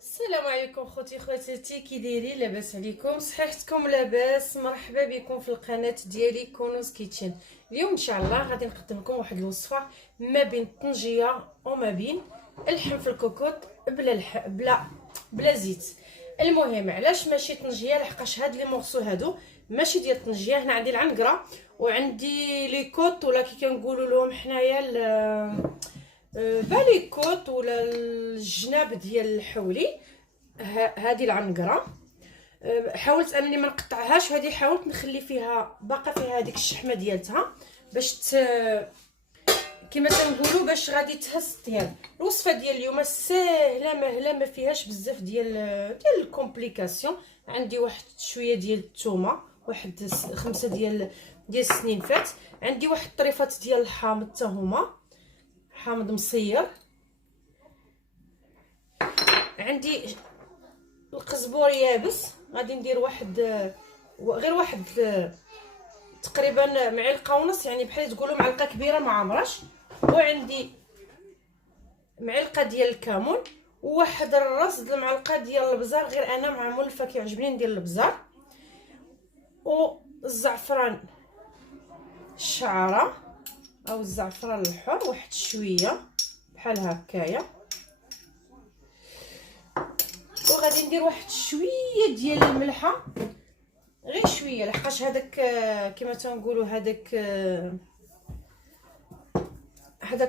السلام عليكم خوتي خواتاتي، كي دايرين؟ لاباس عليكم؟ صحيحتكم لاباس؟ مرحبا بكم في القناه ديالي كونوز كيتشن. اليوم ان شاء الله غادي نقدم لكم واحد الوصفه ما بين الطنجيه وما بين اللحم في الكوكوط بلا زيت. المهم علاش ماشي طنجيه؟ لحقاش هاد لي مورسو هادو ماشي ديال الطنجيه. هنا عندي العنقره وعندي لي كوط، ولا كي كنقولوا لهم حنايا باليكوت، ولا الجناب ديال الحولي. هذه العنقره حاولت انني ما نقطعهاش، هذه حاولت نخلي فيها باقا فيها هذيك الشحمه ديالتها باش كما تنقولوا باش غادي تهز الطياب. الوصفه ديال اليوم ساهله مهله، ما فيهاش بزاف ديال الكومبليكاسيون. عندي واحد شويه ديال الثومه، واحد 5 ديال السنين فات. عندي واحد طريفات ديال الحامض حتى هما حامض مصير. عندي القزبور يابس، غادي ندير غير واحد تقريبا معلقه ونص، يعني بحال تقولوا معلقه كبيره ما عمرش. وعندي معلقه ديال الكمون، وواحد الراس د المعلقه ديال البزار، غير انا مع مولفه كيعجبني ندير البزار. والزعفران الشعره او الزعفران الحر واحد شويه بحال هكايا. وغادي ندير واحد شويه ديال الملحه، غير شويه، لحقاش هذاك كما تنقولوا هذاك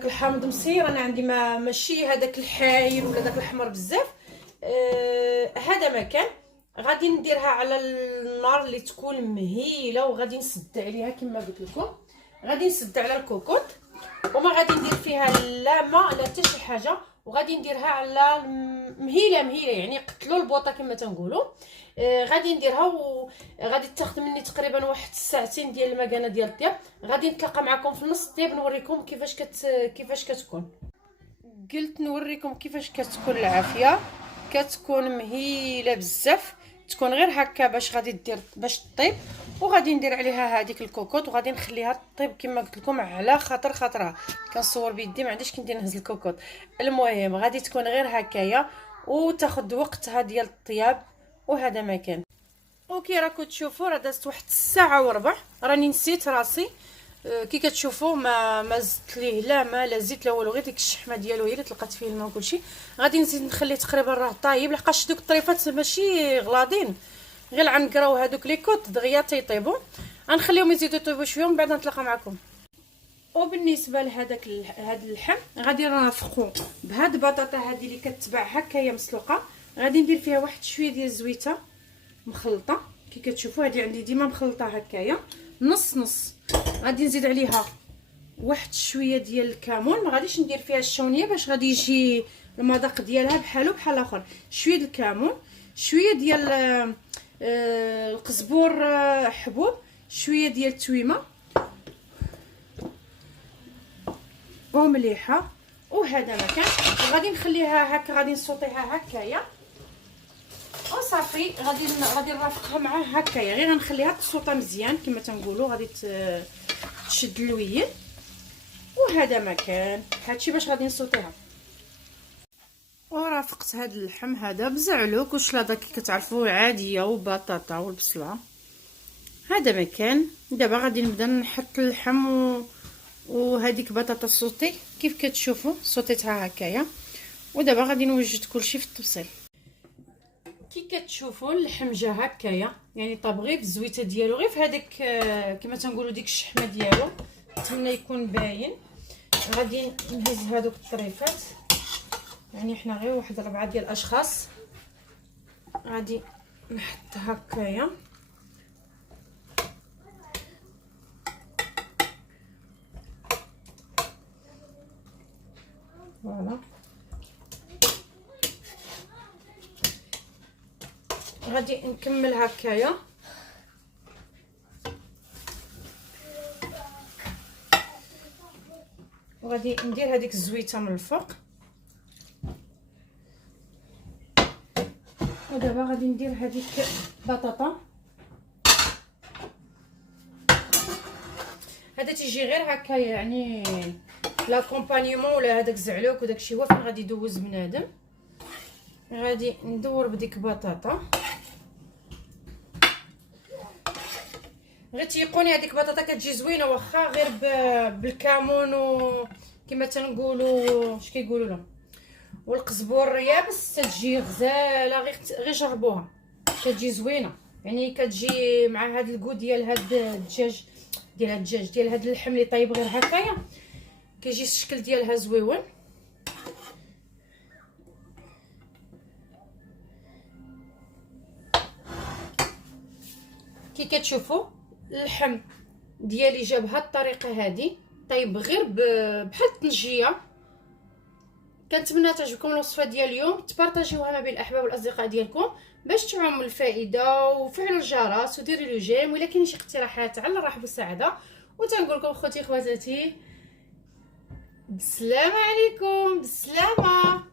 الحامض مصير انا عندي ماشي هذاك الحايل ولا داك الحمر بزاف. هذا ما كان. غادي نديرها على النار اللي تكون مهيله، وغادي نسد عليها كما قلت لكم. غادي نسد على الكوكوط، وما غادي ندير فيها لا ماء لا حتى شي حاجه، وغادي نديرها على مهيله يعني قتلوا البوطه كما تنقولوا. غادي نديرها وغادي تاخذ مني تقريبا واحد ساعتين ديال المكانه ديال الطياب. غادي نتلاقى معكم في نص الطياب نوريكم كيفاش كتكون. قلت نوريكم كيفاش كتكون العافيه، كتكون مهيله بزاف، تكون غير هكا باش غادي دير باش طيب. وغادي ندير عليها هذيك الكوكوط وغادي نخليها طيب كما قلت لكم على خاطرها كنصور بيدي، ما عنديش كندير نهز الكوكوط. المهم غادي تكون غير هكايا وتاخذ وقتها ديال الطياب. وهذا ما كان. وكي راكم تشوفوا راه دازت واحد الساعه وربع، راني نسيت راسي. كي كتشوفوا ما زدت ليه لا ما لا زيت لا والو، غير ديك الشحمه ديالو هي اللي تلقات فيه الماء وكلشي. غادي نزيد نخليه تقريبا راه طايب، لحقاش دوك الطريفات ماشي غلاضين، غير العنقره وهذوك لي كوط دغيا تيطيبوا. غنخليهم يزيدوا يطيبوا شويه ومن بعد نتلاقى معكم. وبالنسبه هاد اللحم غادي نرافقو بهاد البطاطا هذه اللي كتباع هكايا مسلوقه. غادي ندير فيها واحد شويه ديال الزويته مخلطه، كي كتشوفوا هذه عندي ديما مخلطه هكايا نص نص. غادي نزيد عليها واحد شويه ديال الكمون، ما غاديش ندير فيها الشونيه باش غادي يجي المذاق ديالها بحالو بحال الاخر. شويه د الكمون، شويه ديال القزبور حبوب، شويه ديال التويمه ومليحه. وهذا ما كان. غادي نخليها هكا، غادي نسوطيها هكايا وصافي. غادي نرافقها معاه هكايا، غير غنخليها تسوطا مزيان كما تنقولوا، غادي تشد اللوين. وهذا ما كان. هادشي باش غادي نسوطيها. ورافقت هاد اللحم هذا بزعلوك وشلاضه كي كتعرفوا عاديه وبطاطا والبصله. هذا ما كان. دابا غادي نبدا نحط اللحم وهذيك بطاطا صوتي كيف كتشوفوا صوتيتها هكايا. ودابا غادي نوجد كلشي في التبصيل. كي كتشوفوا اللحم جا هكايا، يعني طابغي في الزويته ديالو، غير في هذاك كما تنقولوا ديك الشحمه ديالو نتمنى يكون باين. غادي نهز هذوك الطريفات، يعني حنا غير واحد 4 ديال الاشخاص. غادي نحط هكايا فوالا. غادي نكمل هكايا. وغادي ندير هذيك الزويته من الفوق. ودابا غادي ندير هذيك بطاطا. هذا تيجي غير هكايا، يعني لا كومبانيمون ولا هذاك الزعلوك وداك الشيء هو فين غادي يدوز بنادم. غادي ندور بديك بطاطا. غير تيقوني هذيك بطاطا كتجي زوينه واخا غير بالكمون و كما تنقولوا اش كيقولوا لهم والقزبور يابس، تجي غزاله. غير جربوها كتجي زوينه، يعني كتجي مع هاد الكو ديال هاد الدجاج ديال هاد اللحم اللي طيب غير هكايا، كيجي الشكل ديالها زويون. كي كتشوفوا اللحم ديالي جا بهاد الطريقه هادي، طيب غير بحال الطنجيه. كنتمنى تعجبكم الوصفه ديال اليوم، تبارطاجيوها ما بين الاحباب والاصدقاء ديالكم باش تعم الفائده، وفعلوا الجرس وديروا لي جيم. ولا كاين شي اقتراحات على الرحب والسعاده. وتنقول لكم خوتي خواتاتي بالسلامه عليكم، بالسلامه.